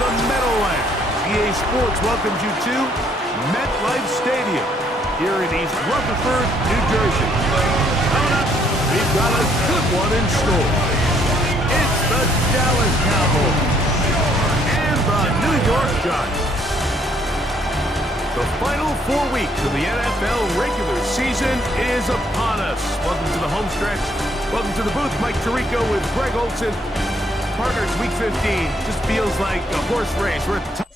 the Meadowlands. EA Sports welcomes you to MetLife Stadium here in East Rutherford, New Jersey. Coming up, we've got a good one in store. It's the Dallas Cowboys and the New York Giants. The final 4 weeks of the NFL regular season is upon us. Welcome to the home stretch. Welcome to the booth. Mike Tirico with Greg Olson. Partners, week 15. Just feels like a horse race. We're at the top.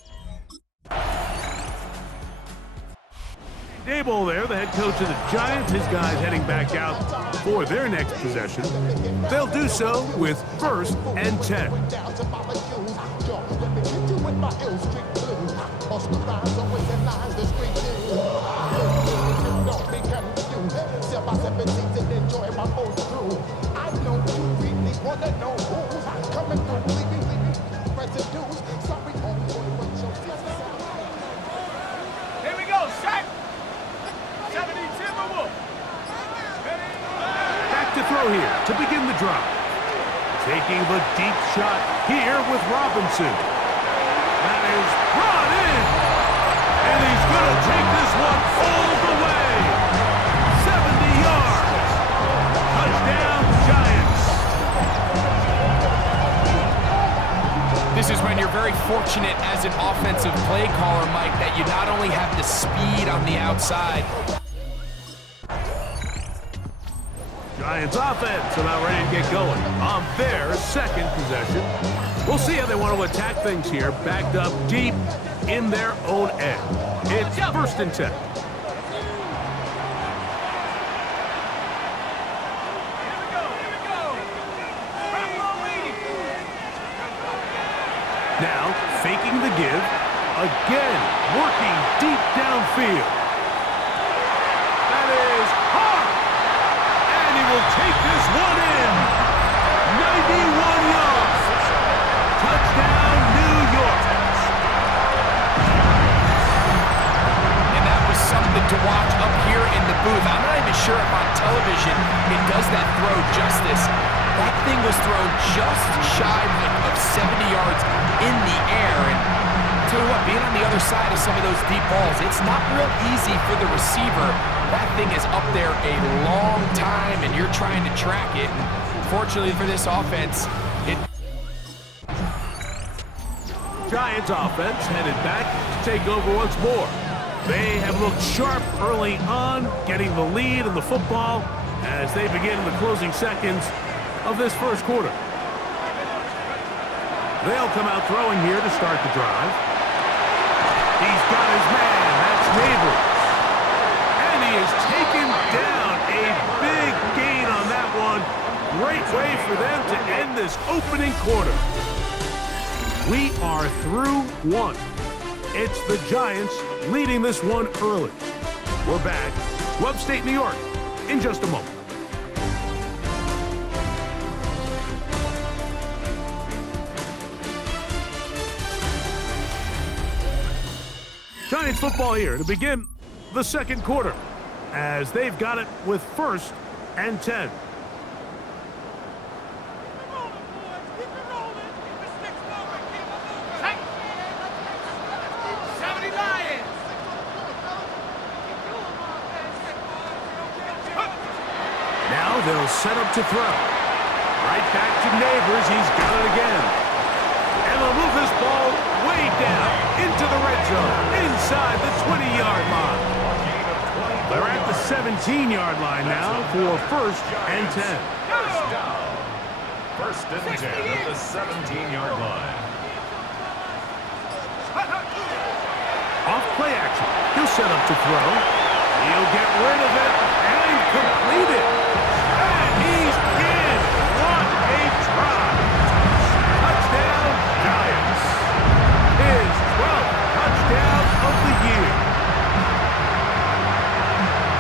Daboll there, the head coach of the Giants. His guys heading back out for their next possession. They'll do so with 1st and 10. Here we go, set! 70 Timberwolf. Back to throw here to begin the drive. Taking the deep shot here with Robinson. That is brought in. And he's going to take this one all the way. 70 yards. Touchdown, Giants. This is when you're very fortunate as an offensive play caller, Mike, that you not only have the speed on the outside. Giants offense about ready to get going on their second possession. We'll see how they want to attack things here, backed up deep in their own end. It's 1st and 10. Now, faking the give. Again, working deep downfield. That is hard. And he will take this one in. 91 yards. Touchdown, New York. And that was something to watch up here in the booth. I'm not even sure if on television it does that throw justice. That thing was thrown just shy of 70 yards in the air. And I'll tell you what, being on the other side of some of those deep balls, it's not real easy for the receiver. That thing is up there a long time, and you're trying to track it. And fortunately for this offense, Giants offense headed back to take over once more. They have looked sharp early on, getting the lead in the football as they begin in the closing seconds of this first quarter. They'll come out throwing here to start the drive. He's got his man. That's Neighbors. And he is taken down. A big gain on that one. Great way for them to end this opening quarter. We are through one. It's the Giants leading this one early. We're back to upstate New York in just a moment. Giants football here to begin the second quarter as they've got it with 1st and 10. Now they'll set up to throw. Right back to Neighbors. He's got it again. And they'll move this ball way down into the red zone, inside the 20-yard line. They're at the 17-yard line now for 1st and 10. First down. 1st and 10 at the 17-yard line. Off play action. He'll set up to throw. He'll get rid of it and complete it. And he's in. What a try. Touchdown, Giants. His 12th touchdown of the year.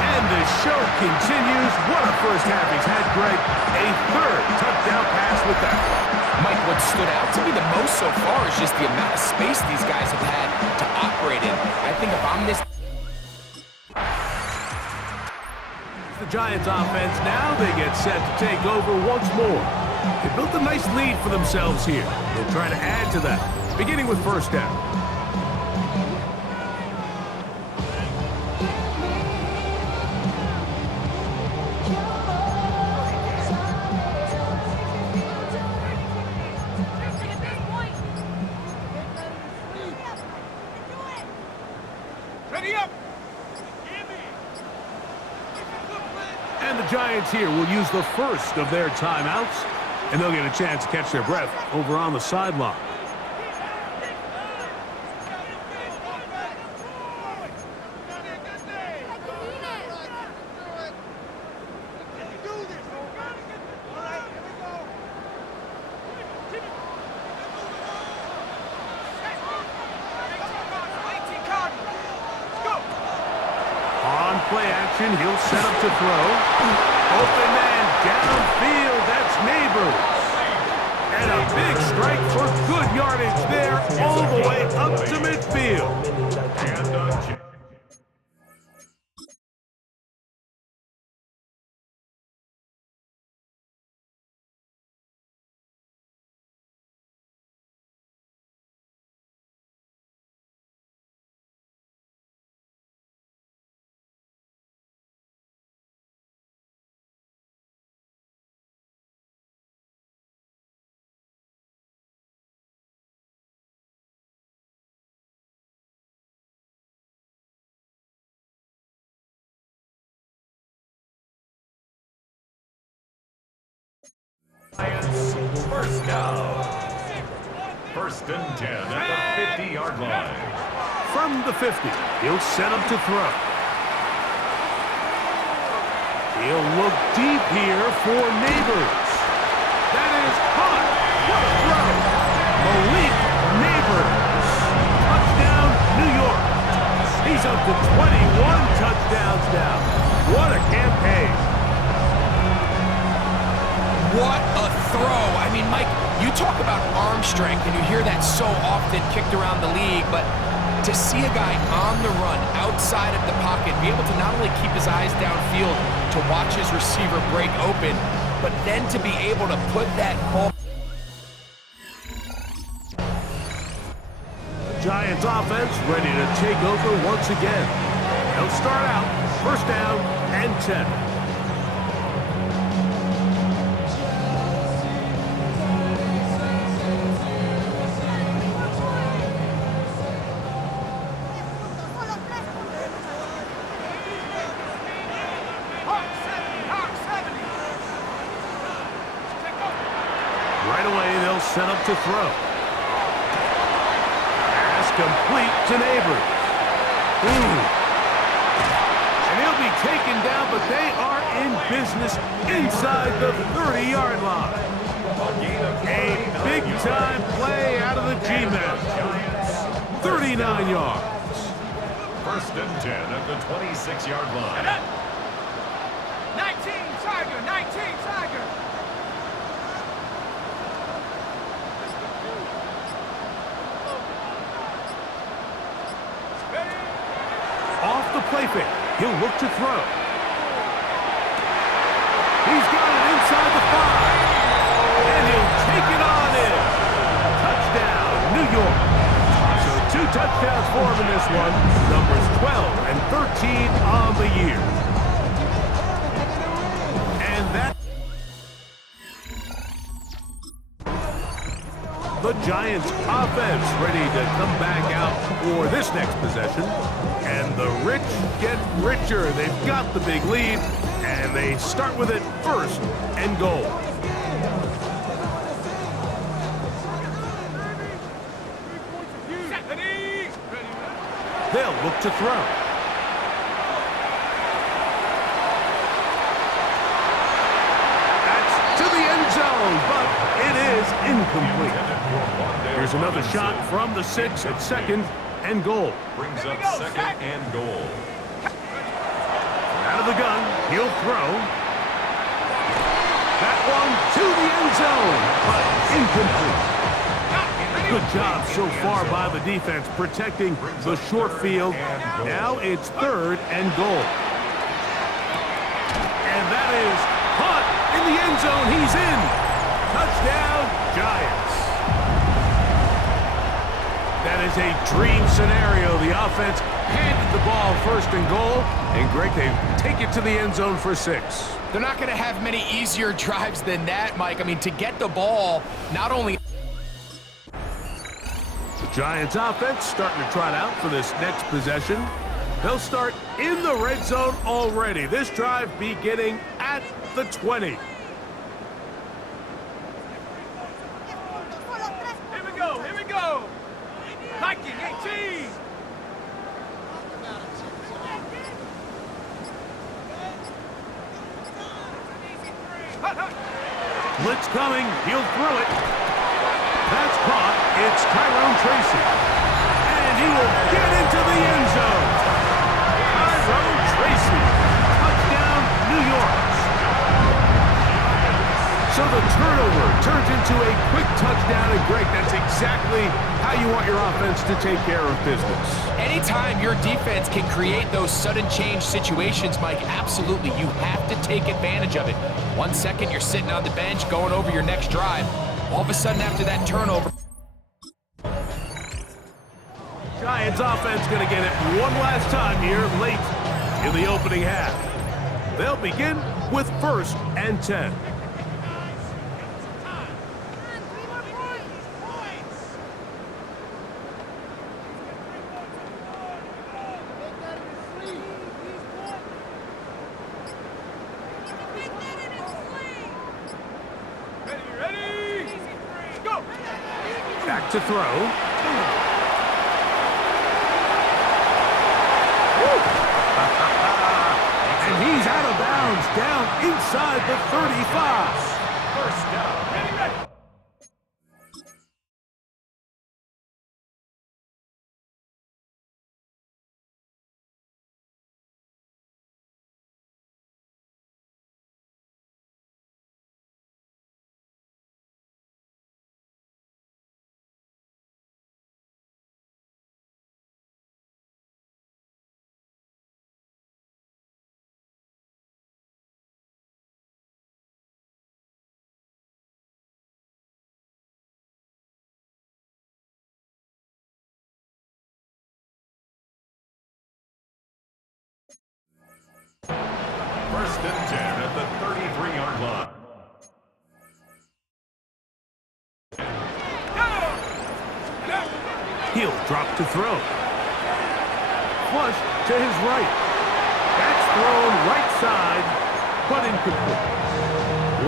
And the show continues. What a first half he's had, Greg. A 3rd touchdown pass with that. Mike, what stood out to me the most so far is just the amount of space these guys have had to operate in. I think if I'm this... The Giants offense now, they get set to take over once more. They built a nice lead for themselves here. They'll try to add to that. beginning with first down. Ready up. And the Giants here will use the first of their timeouts, and they'll get a chance to catch their breath over on the sideline. On play action, he'll set up to throw. Open man downfield, that's Neighbors. And a big strike for good yardage there, all the way up to midfield. Giants, first down. First and 10 at the 50-yard line. From the 50, he'll set up to throw. He'll look deep here for Neighbors. That is caught. What a throw. Malik Neighbors. Touchdown, New York. He's up to 21 touchdowns now. What a campaign. What a throw. I mean, Mike, you talk about arm strength, and you hear that so often kicked around the league, but to see a guy on the run, outside of the pocket, be able to not only keep his eyes downfield to watch his receiver break open, but then to be able to put that ball. Giants offense ready to take over once again. They'll start out first down and 10. Right away, they'll set up to throw. Pass complete to Neighbors. And he'll be taken down, but they are in business inside the 30-yard line. A big-time play out of the G-men. 39 yards. First and 10 at the 26-yard line. 19 Tiger, 19 Tiger. Off the play fake, he'll look to throw. He's got it inside the 5. And he'll take it on in. Touchdown, New York. So 2 touchdowns for him in this one. Numbers 12 and 13 on the year. And that... The Giants offense ready to come back out for this next possession. And the rich get richer. They've got the big lead, and they start with it first and goal. They'll look to throw. That's to the end zone, but it is incomplete. Here's another shot from the 6 at second and goal. Brings up second and goal. Out of the gun, he'll throw. That one to the end zone, but incomplete. Good job so far by the defense protecting the short field. Now it's third and goal. And that is caught in the end zone. He's in. Touchdown, Giants. is a dream scenario. The offense handed the ball first and goal, and Greg, they take it to the end zone for 6. They're not going to have many easier drives than that, Mike. I mean, to get the ball, not only... The Giants offense starting to trot out for this next possession. They'll start in the red zone already. This drive beginning at the 20. Here we go, here we go. Hiking 18. Blitz coming, he'll throw it. That's caught, it's Tyrone Tracy. And he will get into the end zone. Tyrone Tracy, touchdown, New York. So the turnover turns into a quick touchdown, and Greg, that's exactly how you want your offense to take care of business. Anytime your defense can create those sudden change situations, Mike, absolutely, you have to take advantage of it. 1 second, you're sitting on the bench going over your next drive. All of a sudden, after that turnover... Giants offense going to get it one last time here late in the opening half. They'll begin with 1st and 10. Back to throw. And he's out of bounds, down inside the 35. First down. Ready. First and 10 at the 33-yard line. He'll drop to throw. Flush to his right. That's thrown right side, but incomplete.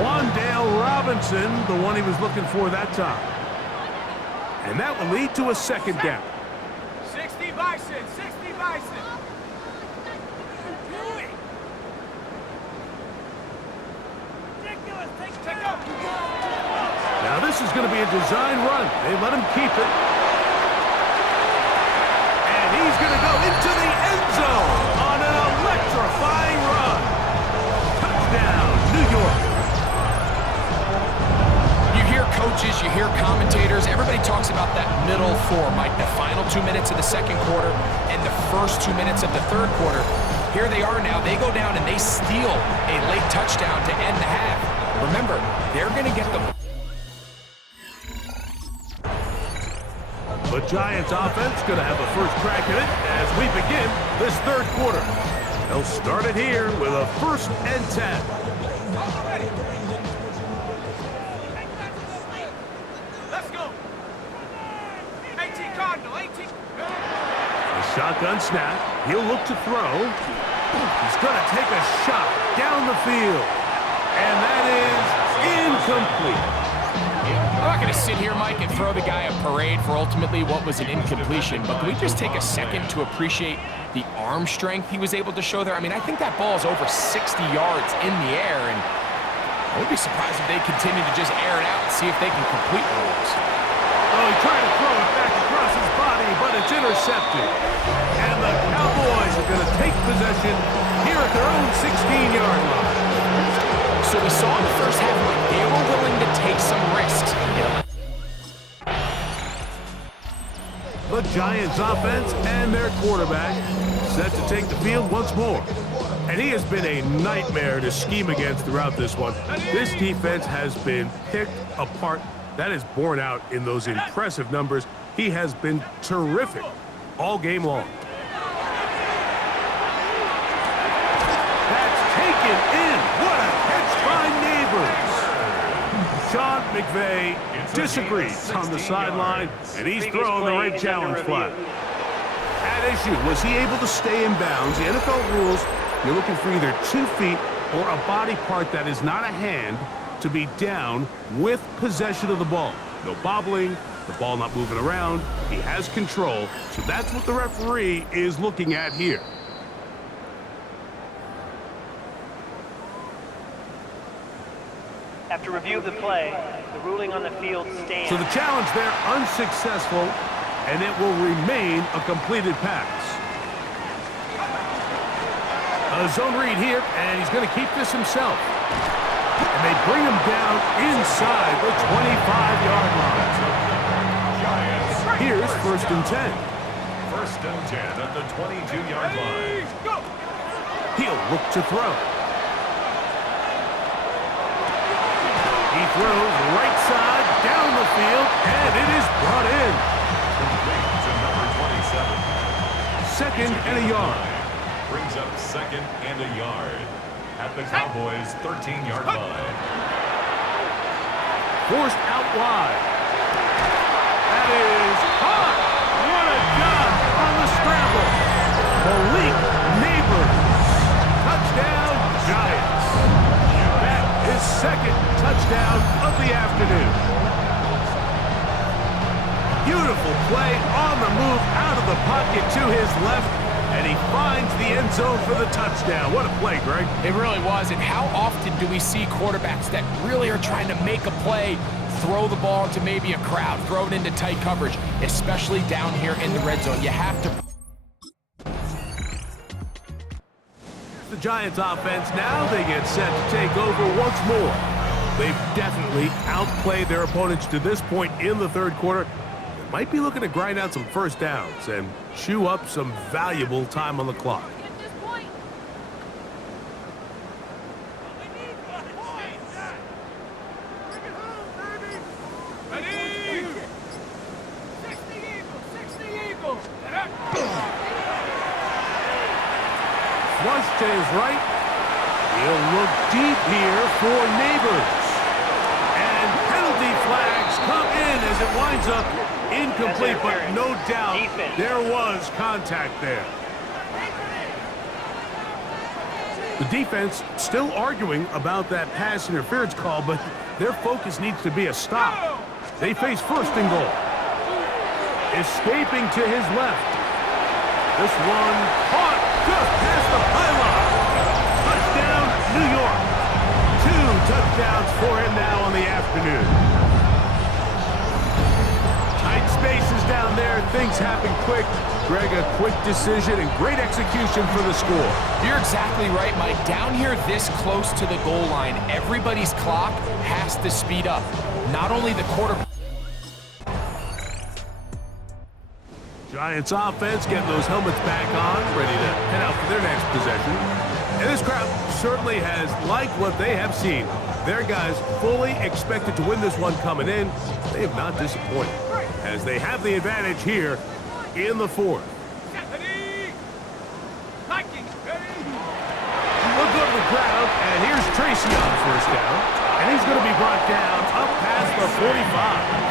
Wandale Robinson, the one he was looking for that time. And that will lead to a second down. 60 Bison, 60 Bison. Now this is going to be a design run. They let him keep it. And he's going to go into the end zone on an electrifying run. Touchdown, New York. You hear coaches, you hear commentators, everybody talks about that middle four, Mike, the final 2 minutes of the second quarter and the first 2 minutes of the third quarter. Here they are now. They go down and they steal a late touchdown to end the half. Remember, they're going to get the... The Giants offense going to have a first crack at it as we begin this third quarter. They'll start it here with a 1st and 10. Let's go. 18 Cardinal, 18. A shotgun snap. He'll look to throw. He's going to take a shot down the field. And that is incomplete. I'm not going to sit here, Mike, and throw the guy a parade for ultimately what was an incompletion, but can we just take a second to appreciate the arm strength he was able to show there? I mean, I think that ball is over 60 yards in the air, and I would be surprised if they continue to just air it out and see if they can complete one of those. Oh, he tried to throw it back across his body, but it's intercepted. And the Cowboys are going to take possession here at their own 16-yard line. So we saw in the first half, Mike, they were willing to take some risks. The Giants offense and their quarterback set to take the field once more. And he has been a nightmare to scheme against throughout this one. This defense has been picked apart That is borne out in those impressive numbers. He has been terrific all game long. That's taken in. What a catch by Neighbors. Sean McVay disagrees on the sideline, and he's throwing the red challenge flag. At issue, was he able to stay in bounds? The NFL rules, you're looking for either 2 feet or a body part that is not a hand to be down with possession of the ball. No bobbling, the ball not moving around. He has control, so that's what the referee is looking at here. After review of the play, the ruling on the field stands. So the challenge there unsuccessful, and it will remain a completed pass. A zone read here, and he's going to keep this himself. And they bring him down inside the 25-yard line. Here's 1st and 10. 1st and 10 at the 22-yard line. He'll look to throw. He throws right side down the field, and it is brought in. Complete to number 27. 2nd and a yard. Brings up 2nd and a yard at the Cowboys' 13-yard line. Forced out wide. That is caught. What a job on the scramble. Malik Neighbors. Touchdown, Giants. That is 2nd touchdown of the afternoon. Beautiful play on the move out of the pocket to his left, and he finds the end zone for the touchdown. What a play, Greg. It really was, and how often do we see quarterbacks that really are trying to make a play, throw the ball into maybe a crowd, throw it into tight coverage, especially down here in the red zone. You have to. The Giants offense, now they get set to take over once more. They've definitely outplayed their opponents to this point in the 3rd quarter. They might be looking to grind out some first downs and chew up some valuable time on the clock. Flush to his right. He'll look deep here for Neighbors. And penalty flags come in as it winds up incomplete, but no doubt there was contact there. The defense still arguing about that pass interference call, but their focus needs to be a stop. They face 1st and goal. Escaping to his left. This one caught just past the pylon. Touchdown, New York. 2 touchdowns for him now on the afternoon. Tight spaces down there. Things happen quick. Greg, a quick decision and great execution for the score. You're exactly right, Mike. Down here this close to the goal line, everybody's clock has to speed up. Not only the quarterback. Giants offense getting those helmets back on, ready to head out for their next possession. And this crowd certainly has liked what they have seen. Their guys fully expected to win this one coming in. They have not disappointed as they have the advantage here in the 4th. Look over the crowd, and here's Tracy on 1st down. And he's going to be brought down up past the 45.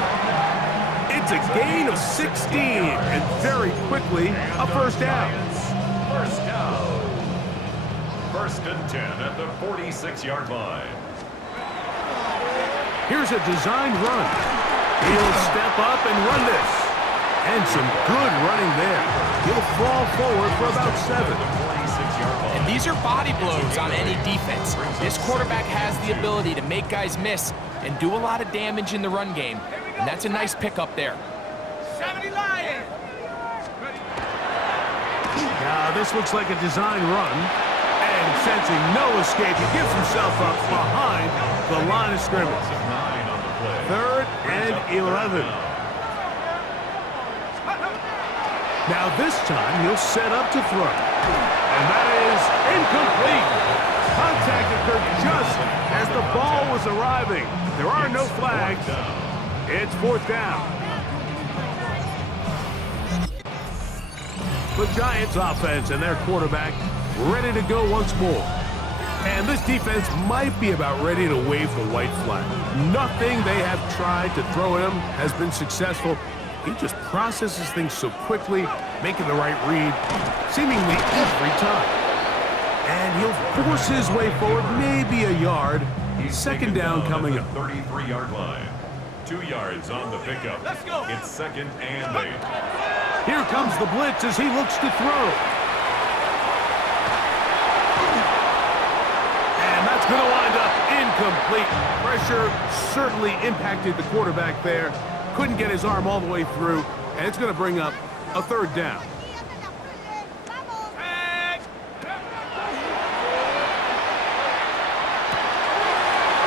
It's a gain of 16, and very quickly, a 1st down. 1st down. 1st and 10 at the 46-yard line. Here's a designed run. He'll step up and run this. And some good running there. He'll fall forward for about 7. And these are body blows on any defense. This quarterback has the ability to make guys miss and do a lot of damage in the run game. And that's a nice pickup there. 70 Lions. Now this looks like a design run. And sensing no escape, he gives himself up behind the line of scrimmage. 3rd and 11. Now this time he'll set up to throw. And that is incomplete. Contact occurred just as the ball was arriving. There are no flags. It's 4th down. The Giants offense and their quarterback ready to go once more. And this defense might be about ready to wave the white flag. Nothing they have tried to throw at him has been successful. He just processes things so quickly, making the right read seemingly every time. And he'll force his way forward, maybe a yard. He's 2nd down coming up. 33-yard line. 2 yards on the pickup. Let's go. It's 2nd and 8. Here comes the blitz as he looks to throw. And that's going to wind up incomplete. Pressure certainly impacted the quarterback there. Couldn't get his arm all the way through, and it's going to bring up a 3rd down.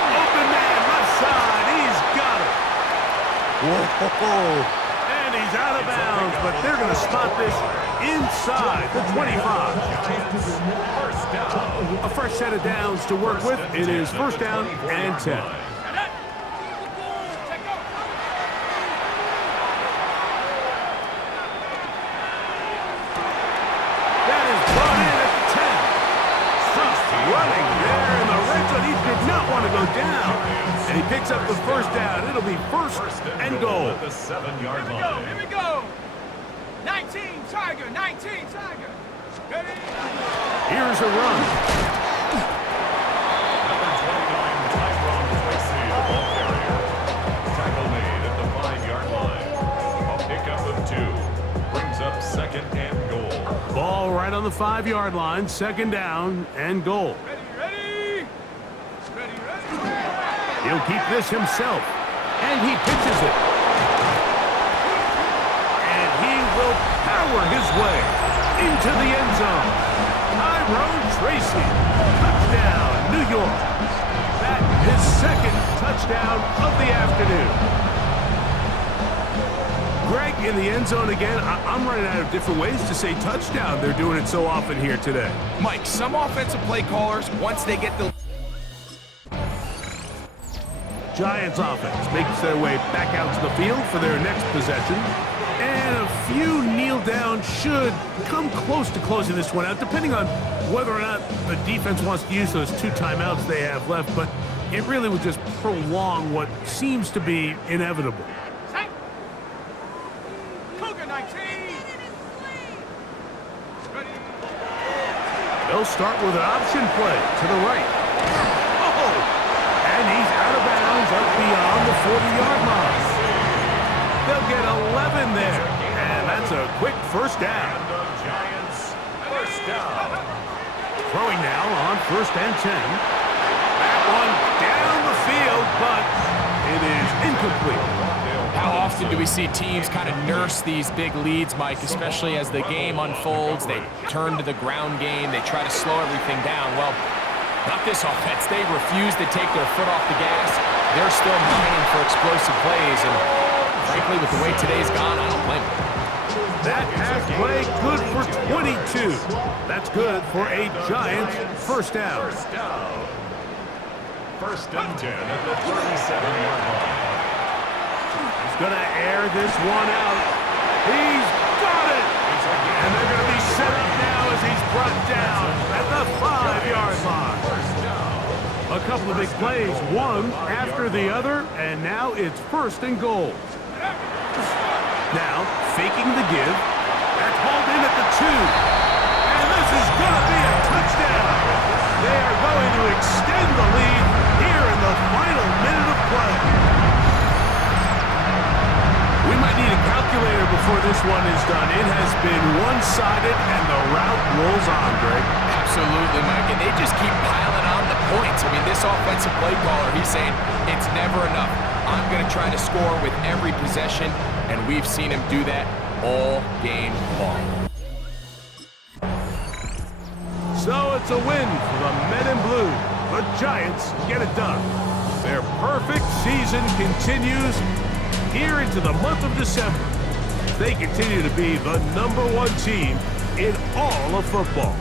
Open man, left side. He's got it. Whoa. And he's out of bounds, but they're going to spot this inside the 25. First down. A fresh set of downs to work with. It is 1st down and 10. That is brought in at the 10. Running there in the red zone. He did not want to go down. And he picks up the 1st down. It'll be 1st and goal. At the 7-yard Here line. we go. 19 Tiger, 19 Tiger. Ready? Here's a run. Number 29, Tyrone Tracy, the ball carrier. Tackle made at the 5-yard line. A pickup of 2. Brings up 2nd and goal. Ball right on the 5-yard line. 2nd down and goal. Ready? He'll keep this himself. And he pitches it. And he will power his way into the end zone. Tyrone Tracy. Touchdown, New York. That is 2nd touchdown of the afternoon. Greg in the end zone again. I'm running out of different ways to say touchdown. They're doing it so often here today. Mike, some offensive play callers, once they get the Giants offense makes their way back out to the field for their next possession. And a few kneel down should come close to closing this one out, depending on whether or not the defense wants to use those 2 timeouts they have left. But it really would just prolong what seems to be inevitable. Set. Cougar 19. Ready? They'll start with an option play to the right. Oh! And he's out of bounds up beyond the 40-yard line. They'll get 11 there. And that's a quick 1st down. And the Giants, 1st down. Throwing now on 1st and 10. That one down the field, but it is incomplete. How often do we see teams kind of nurse these big leads, Mike, especially as the game unfolds? They turn to the ground game. They try to slow everything down. Well, not this offense. They refuse to take their foot off the gas. They're still mining for explosive plays, and frankly, with the way today's gone, I don't blame them. That pass play good for 22. That's good for a Giants 1st down. 1st down. 1st and 10 at the 37-yard line. He's going to air this one out. He's got it! And they're going to be set up now as he's brought down at the 5-yard line. A couple of big plays, one after the other, and now it's 1st and goal. Now, faking the give. That's hauled in at the 2. And this is going to be a touchdown. They are going to extend the lead here in the final minute of play. We might need a calculator before this one is done. It has been one-sided, and the route rolls on, Greg. Absolutely, Mike, and they just keep piling on the points. I mean, this offensive play caller, he's saying it's never enough. I'm going to try to score with every possession, and we've seen him do that all game long. So it's a win for the Men in Blue. The Giants get it done. Their perfect season continues here into the month of December. They continue to be the #1 team in all of football.